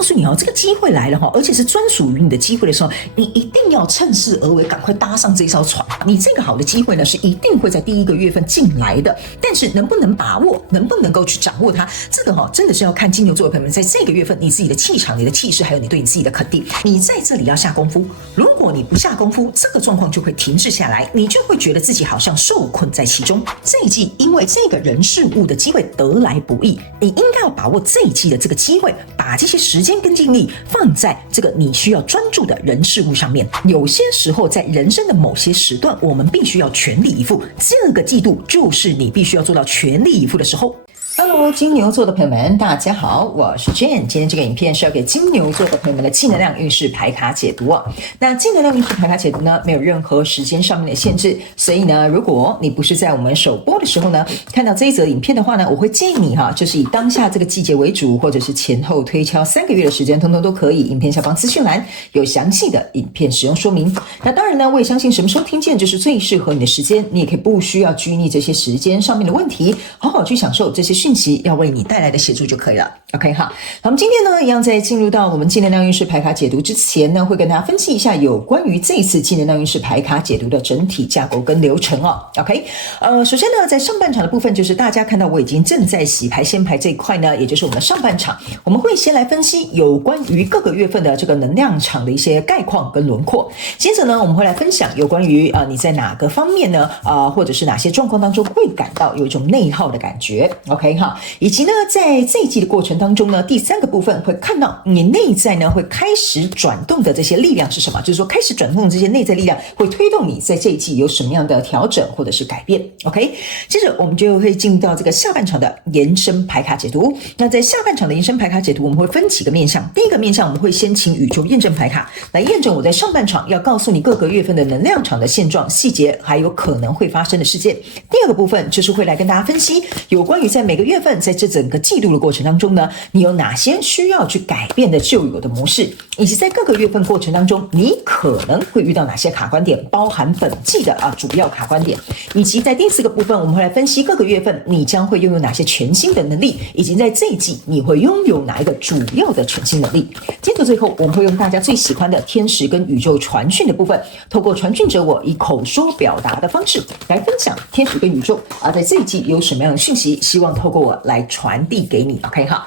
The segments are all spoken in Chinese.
告诉你这个机会来了而且是专属于你的机会的时候，你一定要趁势而为，赶快搭上这艘船。你这个好的机会呢，是一定会在第一个月份进来的，但是能不能把握，能不能够去掌握它，这个真的是要看金牛座的朋友们在这个月份你自己的气场、你的气势，还有你对你自己的肯定。你在这里要下功夫，如果你不下功夫，这个状况就会停滞下来，你就会觉得自己好像受困在其中。这一季因为这个人事物的机会得来不易，你应该要把握这一季的这个机会，把这些时间跟精力放在这个你需要专注的人事物上面。有些时候在人生的某些时段，我们必须要全力以赴，这个季度就是你必须要做到全力以赴的时候。Hello， 金牛座的朋友们，大家好，我是 Jane。今天这个影片是要给金牛座的朋友们的气能量运势牌卡解读那气能量运势牌卡解读呢，没有任何时间上面的限制，所以呢，如果你不是在我们首播的时候呢，看到这一则影片的话呢，我会建议你就是以当下这个季节为主，或者是前后推敲3个月的时间，通通都可以。影片下方资讯栏有详细的影片使用说明。那当然呢，我也相信什么时候听见就是最适合你的时间，你也可以不需要拘泥这些时间上面的问题，好好去享受这些讯息要为你带来的协助就可以了。OK 好，我们今天呢，一样在进入到我们气能量运势牌卡解读之前呢，会跟大家分析一下有关于这一次气能量运势牌卡解读的整体架构跟流程OK，首先呢，在上半场的部分，就是大家看到我已经正在洗牌先牌这一块呢，也就是我们的上半场，我们会先来分析有关于各个月份的这个能量场的一些概况跟轮廓。接着呢，我们会来分享有关于你在哪个方面呢，或者是哪些状况当中会感到有一种内耗的感觉。OK 哈，以及呢，在这一季的过程当中呢，第3个部分会看到你内在呢会开始转动的这些力量是什么，就是说开始转动的这些内在力量会推动你在这一季有什么样的调整或者是改变。OK， 接着我们就会进入到这个下半场的延伸牌卡解读。那在下半场的延伸牌卡解读，我们会分几个面向。第一个面向，我们会先请宇宙验证牌卡来验证我在上半场要告诉你各个月份的能量场的现状、细节，还有可能会发生的事件。第二个部分就是会来跟大家分析有关于在每个月份在这整个季度的过程当中呢，你有哪些需要去改变的旧有的模式，以及在各个月份过程当中你可能会遇到哪些卡关点，包含本季的主要卡关点，以及在第4个部分我们会来分析各个月份你将会拥有哪些全新的能力，以及在这一季你会拥有哪一个主要的全新能力。接着最后我们会用大家最喜欢的天使跟宇宙传讯的部分，透过传讯者我以口说表达的方式来分享天使跟宇宙在这一季有什么样的讯息，希望透过我来传递给你。 OK 好，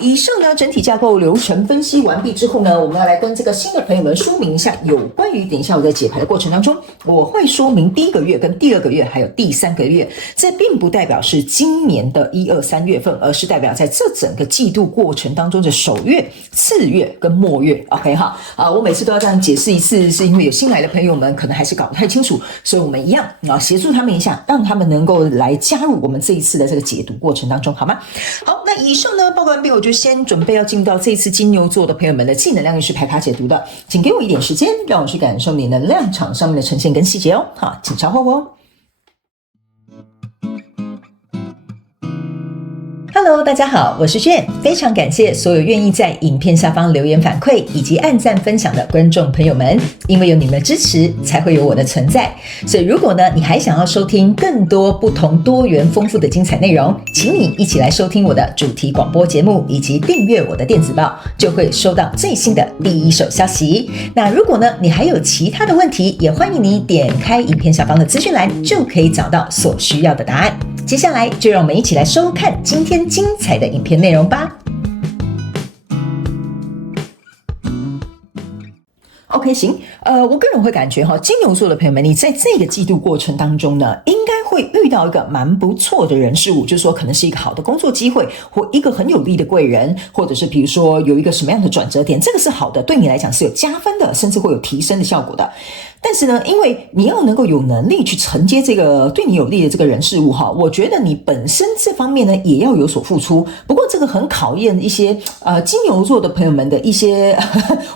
以上呢整体架构流程分析完毕之后呢，我们要来跟这个新的朋友们说明一下有关于等一下我在解牌的过程当中，我会说明第1个月跟第2个月还有第3个月，这并不代表是今年的1、2、3月份，而是代表在这整个季度过程当中的首月、次月跟末月。 OK 我每次都要这样解释一次，是因为有新来的朋友们可能还是搞不太清楚，所以我们一样协助他们一下，让他们能够来加入我们这一次的这个解读过程当中，好吗？好，那以上呢报告完毕，我就先准备要进入到这一次金牛座的朋友们的气能量运势牌卡解读的，请给我一点时间，让我去感受你能量场上面的呈现跟细节好，请稍后Hello， 大家好，我是Jane，非常感谢所有愿意在影片下方留言反馈以及按赞分享的观众朋友们，因为有你们的支持，才会有我的存在。所以如果呢，你还想要收听更多不同多元丰富的精彩内容，请你一起来收听我的主题广播节目，以及订阅我的电子报，就会收到最新的第一手消息。那如果呢，你还有其他的问题，也欢迎你点开影片下方的资讯栏，就可以找到所需要的答案。接下来就让我们一起来收看今天精彩的影片内容吧。OK， 行，我个人会感觉金牛座的朋友们，你在这个季度过程当中呢，应该会遇到一个蛮不错的人事物，就是说可能是一个好的工作机会，或一个很有利的贵人，或者是比如说有一个什么样的转折点，这个是好的，对你来讲是有加分的，甚至会有提升的效果的。但是呢，因为你要能够有能力去承接这个对你有利的这个人事物我觉得你本身这方面呢也要有所付出。不过这个很考验一些金牛座的朋友们的一些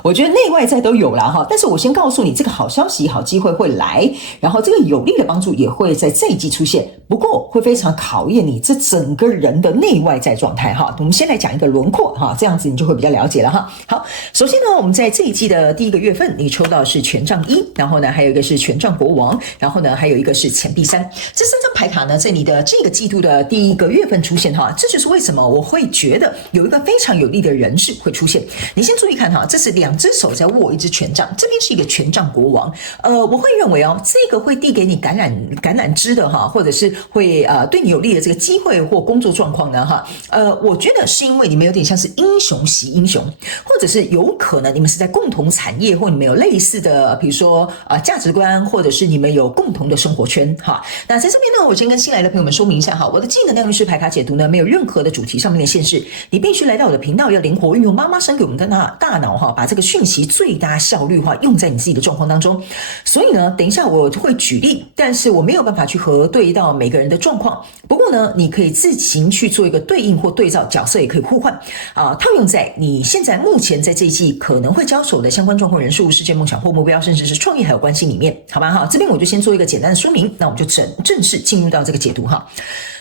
我觉得内外在都有啦但是我先告诉你，这个好消息、好机会会来，然后这个有力的帮助也会在这一季出现。不过会非常考验你这整个人的内外在状态我们先来讲一个轮廓这样子你就会比较了解了好，首先呢，我们在这一季的第1个月份，你抽到的是权杖1，然后后呢还有一个是权杖国王，然后呢还有一个是钱币三。这3张牌卡呢在你的这个季度的第一个月份出现哈，这就是为什么我会觉得有一个非常有利的人士会出现。你先注意看哈，这是2只手在握一只权杖，这边是一个权杖国王。我会认为哦，这个会递给你橄榄枝的哈，或者是会对你有利的这个机会或工作状况呢哈。我觉得是因为你们有点像是英雄惜英雄，或者是有可能你们是在共同产业，或你们有类似的，比如说价值观，或者是你们有共同的生活圈哈。那在这边呢，我先跟新来的朋友们说明一下哈，我的技能量运势牌卡解读呢，没有任何的主题上面的限制，你必须来到我的频道，要灵活运用妈妈生给我们的大脑哈，把这个讯息最大效率化用在你自己的状况当中。所以呢，等一下我会举例，但是我没有办法去核对到每个人的状况。不过呢，你可以自行去做一个对应或对照，角色也可以互换套用在你现在目前在这一季可能会交手的相关状况、人数、事件、梦想或目标，甚至是创意还有关系里面，好吧哈？这边我就先做一个简单的说明，那我们就正式进入到这个解读哈。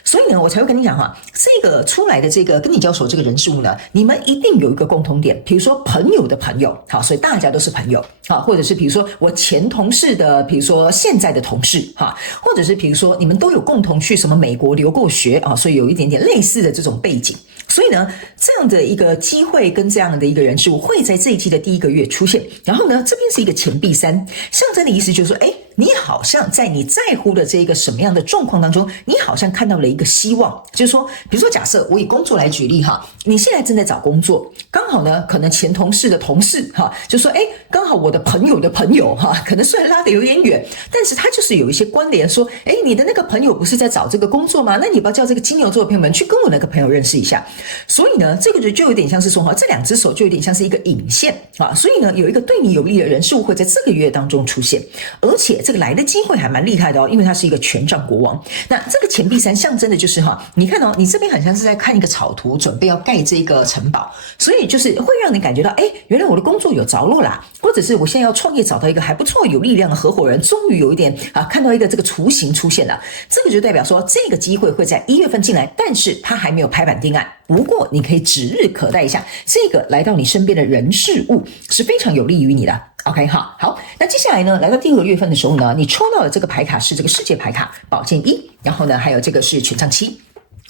所以呢，我才会跟你讲哈，这个出来的这个跟你交手这个人事物呢，你们一定有一个共同点，比如说朋友的朋友，好，所以大家都是朋友，好，或者是比如说我前同事的，比如说现在的同事，哈，或者是比如说你们都有共同去什么美国留过学啊，所以有一点点类似的这种背景。所以呢，这样的一个机会跟这样的一个人事物会在这一季的第一个月出现。然后呢，这边是一个钱币三，象征的意思就是说，你好像在你在乎的这个什么样的状况当中，你好像看到了一个希望。就是说，比如说假设我以工作来举例哈，你现在正在找工作，刚好呢，可能前同事的同事哈，就说刚好我的朋友的朋友哈，可能虽然拉得有点远，但是他就是有一些关联，说，你的那个朋友不是在找这个工作吗？那你不要叫这个金牛座的朋友们去跟我那个朋友认识一下。所以呢，这个就有点像是说哈，这2只手就有点像是一个引线啊。所以呢，有一个对你有利的人事物会在这个月当中出现，而且这个来的机会还蛮厉害的哦，因为它是一个权杖国王。那这个钱币三象征的就是哈，你看哦，你这边很像是在看一个草图，准备要盖这个城堡，所以就是会让你感觉到，原来我的工作有着落啦，或者是我现在要创业，找到一个还不错有力量的合伙人，终于有一点看到一个这个雏形出现了。这个就代表说，这个机会会在1月份进来，但是它还没有拍板定案。不过你可以指日可待一下，这个来到你身边的人事物是非常有利于你的。OK 好，那接下来呢，来到第2个月份的时候呢，你抽到的这个牌卡是这个世界牌卡宝剑1，然后呢还有这个是权杖7。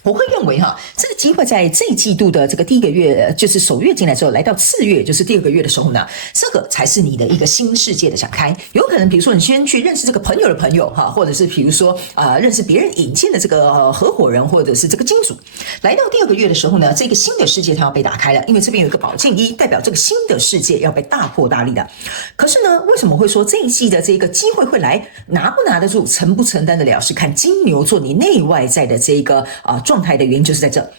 我会认为哈，这个机会在这一季度的这个第1个月，就是首月进来之后，来到次月，就是第2个月的时候呢，这个才是你的一个新世界的展开。有可能比如说你先去认识这个朋友的朋友哈，或者是比如说认识别人引荐的这个合伙人，或者是这个金主。来到第2个月的时候呢，这个新的世界它要被打开了，因为这边有一个宝剑1，代表这个新的世界要被大破大立的。可是呢，为什么会说这一季的这个机会会来，拿不拿得住，承不承担得了，是看金牛座你内外在的这个状态的原因就是在这张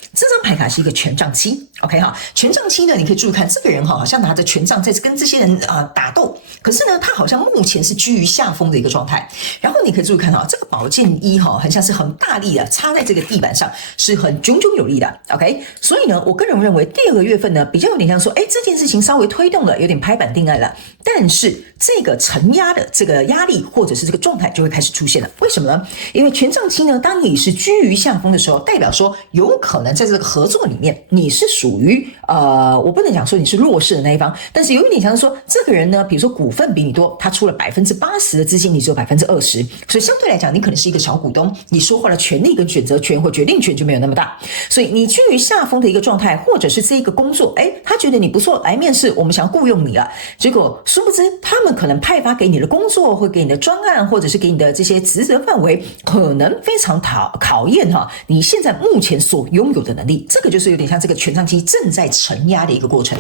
牌卡是一个权杖7 OK 哈，权杖7呢，你可以注意看这个人好像拿着权杖在跟这些人打斗，可是呢他好像目前是居于下风的一个状态。然后你可以注意看这个宝剑1很像是很大力的插在这个地板上，是很炯炯有力的 OK。 所以呢，我个人认为第2个月份呢，比较有点像说这件事情稍微推动了，有点拍板定案了，但是这个承压的这个压力或者是这个状态就会开始出现了。为什么呢？因为权杖7呢，当你是居于下风的时候，代表说有可能在这个合作里面你是属于我不能讲说你是弱势的那一方，但是有一点像是说这个人呢，比如说股份比你多，他出了80%的资金，你只有20%，所以相对来讲你可能是一个小股东，你说话的权利跟选择权或决定权就没有那么大，所以你居于下风的一个状态，或者是这个工作他觉得你不错，来面试，我们想要雇佣你了，结果殊不知他们可能派发给你的工作或给你的专案，或者是给你的这些职责范围，可能非常考验你现在目前所拥有的能力。这个就是有点像这个权杖7正在承压的一个过程。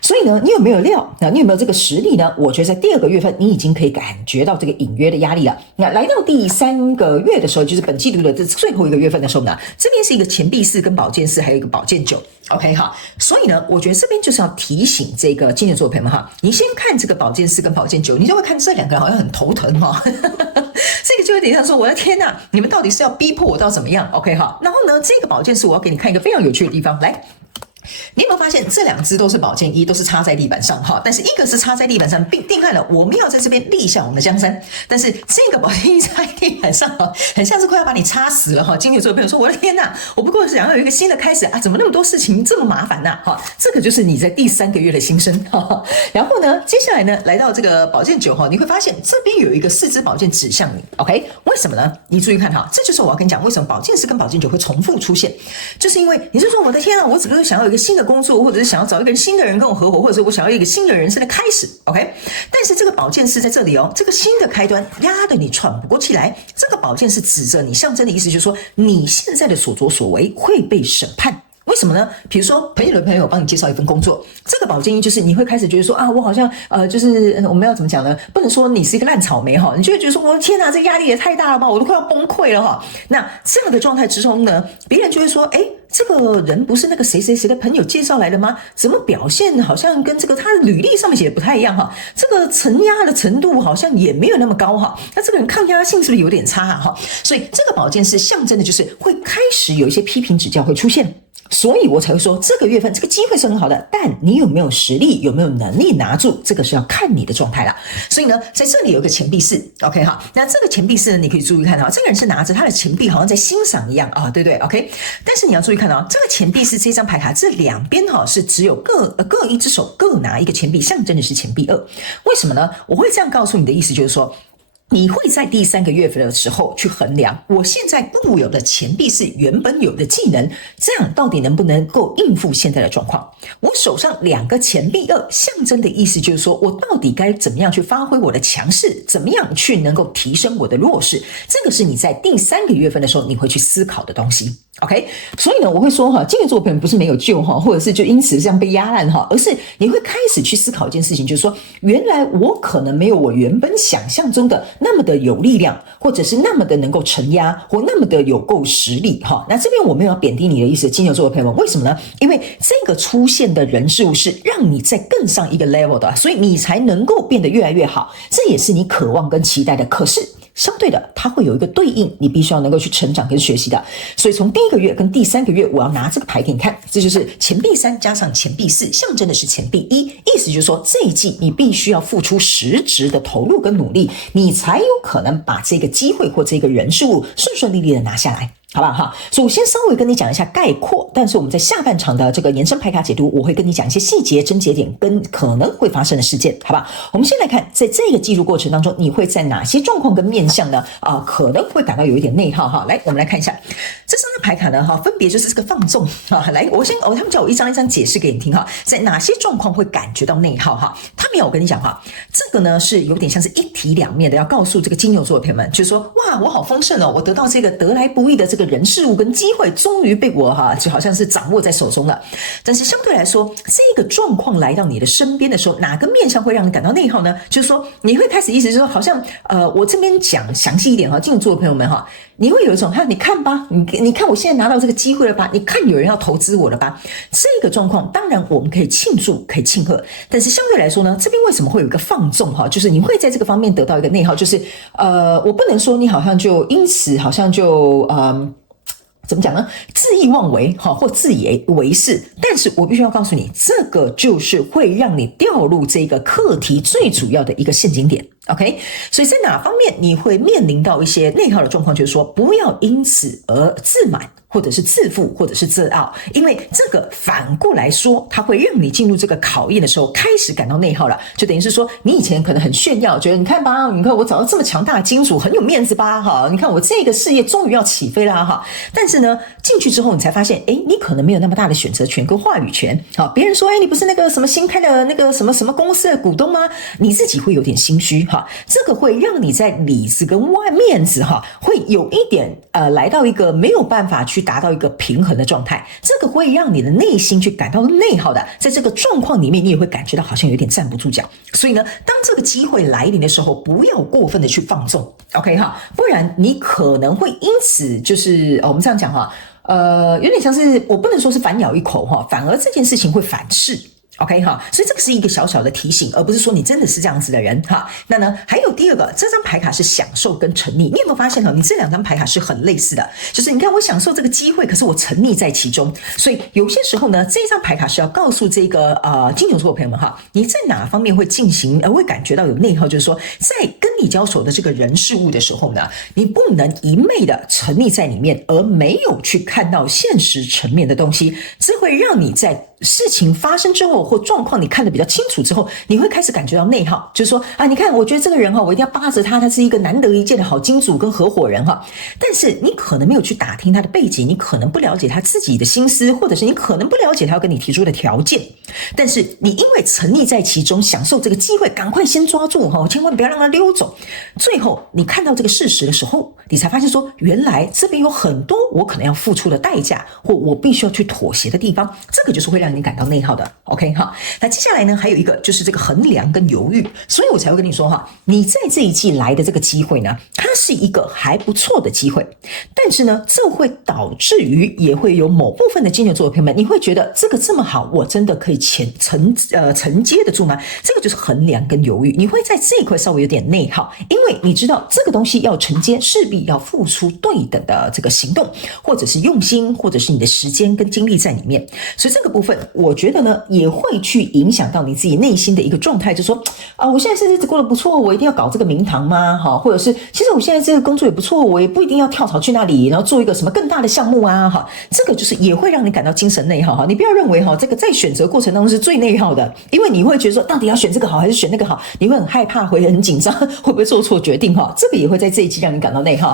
所以呢，你有没有料？你有没有这个实力呢？我觉得在第2个月份你已经可以感觉到这个隐约的压力了。那来到第3个月的时候，就是本季度的最后一个月份的时候呢，这边是一个钱币4跟宝剑4，还有一个宝剑9 OK 哈。所以呢，我觉得这边就是要提醒这个金牛座的朋友们哈，你先看这个宝剑4跟宝剑9，你就会看这2个人好像很头疼这个就有点像说，我的天哪，你们到底是要逼迫我到怎么样 OK 哈。然后呢，这个宝剑4我要给你看一个非常有趣的地方，来你有没有发现这两支都是宝剑一，都是插在地板上哈？但是一个是插在地板上，并定案了我们要在这边立下我们的江山，但是这个宝剑一插在地板上哈，很像是快要把你插死了哈。金牛座的朋友说：“我的天哪，我不过是想要有一个新的开始啊，怎么那么多事情这么麻烦呢？”哈，这个就是你在第3个月的心声哈。然后呢，接下来呢，来到这个宝剑9哈，你会发现这边有一个4支宝剑指向你 ，OK？ 为什么呢？你注意看哈，这就是我要跟你讲为什么宝剑4跟宝剑9会重复出现，就是因为你就说我的天啊，我只不过想要有一个新的工作，或者是想要找一个新的人跟我合伙，或者是我想要一个新的人生的开始 ，OK？ 但是这个宝剑4在这里哦，这个新的开端压得你喘不过气来，这个宝剑是指着你象征的意思，就是说你现在的所作所为会被审判。为什么呢？比如说朋友的朋友帮你介绍一份工作，这个宝剑一就是你会开始觉得说啊，我好像就是我们要怎么讲呢？不能说你是一个烂草莓哈，你就会觉得说，我天哪，这压力也太大了吧，我都快要崩溃了哈。那这样的状态之中呢，别人就会说，哎，这个人不是那个谁谁谁的朋友介绍来的吗？怎么表现好像跟这个他的履历上面写的不太一样哈？这个承压的程度好像也没有那么高哈。那这个人抗压性是不是有点差哈？所以这个宝剑是象征的就是会开始有一些批评指教会出现。所以我才会说这个月份这个机会是很好的，但你有没有实力，有没有能力拿住，这个是要看你的状态啦。所以呢，在这里有一个钱币4 ，OK 哈，那这个钱币4呢，你可以注意看到，这个人是拿着他的钱币，好像在欣赏一样啊，对不对 ？OK， 但是你要注意看到，这个钱币4这张牌卡这两边哈是只有各一只手各拿一个钱币，象征的是钱币2。为什么呢？我会这样告诉你的意思就是说，你会在第3个月份的时候去衡量，我现在固有的钱币是原本有的技能，这样到底能不能够应付现在的状况？我手上2个钱币2，象征的意思就是说我到底该怎么样去发挥我的强势，怎么样去能够提升我的弱势？这个是你在第3个月份的时候你会去思考的东西。OK， 所以呢，我会说哈，金牛座朋友不是没有救哈，或者是就因此这样被压烂哈，而是你会开始去思考一件事情，就是说，原来我可能没有我原本想象中的那么的有力量，或者是那么的能够承压，或那么的有够实力哈。那这边我没有要贬低你的意思，金牛座的朋友们，为什么呢？因为这个出现的人事物是让你再更上一个 level 的，所以你才能够变得越来越好，这也是你渴望跟期待的。可是相对的，它会有一个对应，你必须要能够去成长跟学习的。所以从第1个月跟第3个月，我要拿这个牌给你看，这就是钱币3加上钱币4，象征的是钱币1，意思就是说这一季你必须要付出实质的投入跟努力，你才有可能把这个机会或这个人事物顺顺利利的拿下来。好不好哈？所以我先稍微跟你讲一下概括，但是我们在下半场的这个延伸牌卡解读，我会跟你讲一些细节、症结点跟可能会发生的事件，好吧？我们先来看，在这个记录过程当中，你会在哪些状况跟面向呢？可能会感到有一点内耗哈。来，我们来看一下这3张牌卡呢，哈，分别就是这个放纵啊。来，他们叫我一张一张解释给你听哈，在哪些状况会感觉到内耗哈？他没有跟你讲哈，这个呢是有点像是一体两面的，要告诉这个金牛座的朋友们，就是说，哇，我好丰盛哦，我得到这个得来不易的这个人事物跟机会终于被我就好像是掌握在手中了。但是相对来说，这个状况来到你的身边的时候，哪个面向会让你感到内耗呢？就是说你会开始意思就是说，好像我这边讲详细一点哈，金牛座的朋友们哈，你会有一种你看吧，你看我现在拿到这个机会了吧，你看有人要投资我了吧，这个状况当然我们可以庆祝可以庆贺，但是相对来说呢，这边为什么会有一个放纵哈，就是你会在这个方面得到一个内耗，就是我不能说你好像就因此好像就怎么讲呢？恣意妄为或自以为是，但是我必须要告诉你，这个就是会让你掉入这个课题最主要的一个陷阱点。OK， 所以在哪方面你会面临到一些内耗的状况，就是说不要因此而自满，或者是自负，或者是自傲，因为这个反过来说，它会让你进入这个考验的时候开始感到内耗了，就等于是说你以前可能很炫耀，觉得你看吧，你看我找到这么强大的金主，很有面子吧哈，你看我这个事业终于要起飞啦哈，但是呢进去之后你才发现，你可能没有那么大的选择权跟话语权，好，别人说你不是那个什么新开的那个什么什么公司的股东吗？你自己会有点心虚哈，这个会让你在里子跟面子哈，会有一点来到一个没有办法去达到一个平衡的状态，这个会让你的内心去感到内耗的，在这个状况里面你也会感觉到好像有点站不住脚，所以呢当这个机会来临的时候，不要过分的去放纵 OK 哈，不然你可能会因此就是我们这样讲哈，有点像是我不能说是反咬一口哈，反而这件事情会反噬 OK 哈，所以这个是一个小小的提醒，而不是说你真的是这样子的人哈。那呢，还有第二个，这张牌卡是享受跟沉溺，你有没有发现你这两张牌卡是很类似的，就是你看我享受这个机会，可是我沉溺在其中。所以有些时候呢，这张牌卡是要告诉这个金牛座的朋友们哈，你在哪方面会进行会感觉到有内耗，就是说在跟你交手的这个人事物的时候呢，你不能一昧的沉溺在里面，而没有去看到现实层面的东西，这会让你在事情发生之后或状况你看得比较清楚之后，你会开始感觉到内耗，就是说你看我觉得这个人我一定要巴着他是一个难得一见的好金主跟合伙人但是你可能没有去打听他的背景，你可能不了解他自己的心思，或者是你可能不了解他要跟你提出的条件，但是你因为沉溺在其中，享受这个机会，赶快先抓住千万不要让他溜走。最后你看到这个事实的时候，你才发现说原来这边有很多我可能要付出的代价，或我必须要去妥协的地方，这个就是会让你感到内耗的。 OK 哈，那接下来呢还有一个就是这个衡量跟犹豫，所以我才会跟你说你在这一季来的这个机会呢，它是一个还不错的机会，但是呢这会导致于也会有某部分的金牛座的朋友们，你会觉得这个这么好，我真的可以承接得住吗？这个就是衡量跟犹豫，你会在这一块稍微有点内耗，因为你知道这个东西要承接势必要付出对等的这个行动，或者是用心，或者是你的时间跟精力在里面，所以这个部分我觉得呢也会去影响到你自己内心的一个状态，就是说我现在是日子过得不错，我一定要搞这个名堂吗？或者是其实我现在这个工作也不错，我也不一定要跳槽去那里，然后做一个什么更大的项目这个就是也会让你感到精神内耗你不要认为这个在选择过程当中是最内耗的，因为你会觉得说到底要选这个好还是选那个好，你会很害怕，会很紧张，会不会做错决定这个也会在这一季让你感到内耗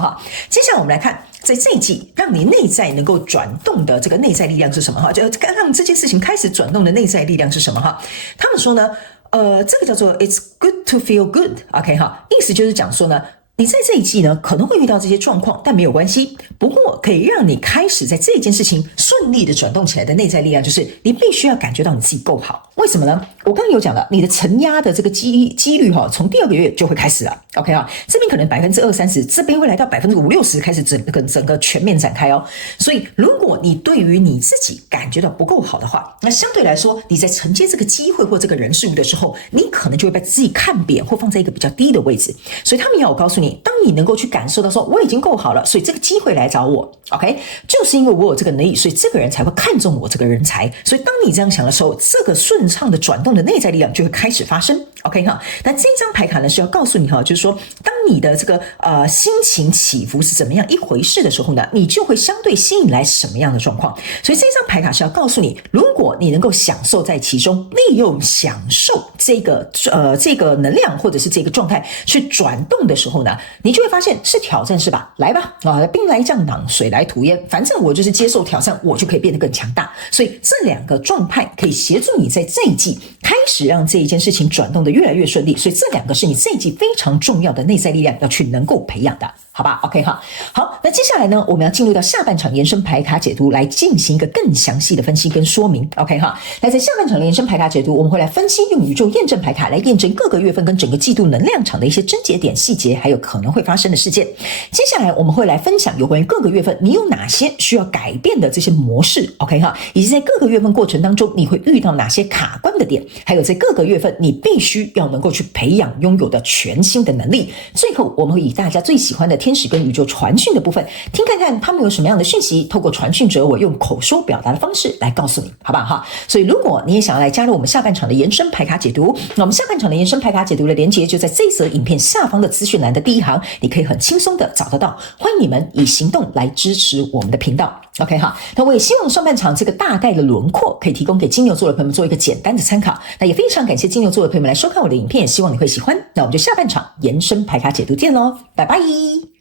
接下来我们来看在这一季让你内在能够转动的这个内在力量是什么就让这件事情开始转动的内在力量是什么他们说呢这个叫做 It's good to feel good OK 意思就是讲说呢，你在这一季呢可能会遇到这些状况，但没有关系，不过可以让你开始在这件事情顺利的转动起来的内在力量，就是你必须要感觉到你自己够好。为什么呢？我刚刚有讲了，你的承压的这个几率从第二个月就会开始了 OK 这边可能20%-30%，这边会来到50%-60%开始整个全面展开所以如果你对于你自己感觉到不够好的话，那相对来说你在承接这个机会或这个人事物的时候，你可能就会被自己看扁或放在一个比较低的位置。所以他们要我告诉你，当你能够去感受到说我已经够好了，所以这个机会来找我 OK， 就是因为我有这个能力，所以这个人才会看中我这个人才。所以当你这样想的时候，这个顺畅的转动的内在力量就会开始发生 OK 那这张牌卡呢是要告诉你就是说当你的这个心情起伏是怎么样一回事的时候呢，你就会相对吸引来什么样的状况。所以这张牌卡是要告诉你，如果你能够享受在其中，利用享受这个能量或者是这个状态去转动的时候呢，你就会发现是挑战是吧？来吧兵来将挡，水来土掩，反正我就是接受挑战，我就可以变得更强大。所以这两个状态可以协助你在这一季开始让这一件事情转动的越来越顺利，所以这两个是你这一季非常重要的内在力量要去能够培养的，好吧 OK 好，那接下来呢我们要进入到下半场延伸牌卡解读来进行一个更详细的分析跟说明 OK 那在下半场的延伸牌卡解读，我们会来分析用宇宙验证牌卡来验证各个月份跟整个季度能量场的一些症结点细节，还有可能会发生的事件。接下来我们会来分享有关于各个月份你有哪些需要改变的这些模式 OK 以及在各个月份过程当中你会遇到哪些卡关的点，还有在各个月份你必须要能够去培养拥有的全新的能力。最后我们会以大家最喜欢的天使跟宇宙传讯的部分，听看看他们有什么样的讯息，透过传讯者我用口说表达的方式来告诉你，好不好所以如果你也想要来加入我们下半场的延伸牌卡解读，那我们下半场的延伸牌卡解读的连结就在这则影片下方的资讯栏的第一行，你可以很轻松的找得到。欢迎你们以行动来支持我们的频道 OK 那我也希望上半场这个大概的轮廓可以提供给金牛座的朋友们做一个简单的参考。那也非常感谢金牛座的朋友们来收看我的影片，也希望你会喜欢。那我们就下半场延伸牌卡解读见咯，拜拜。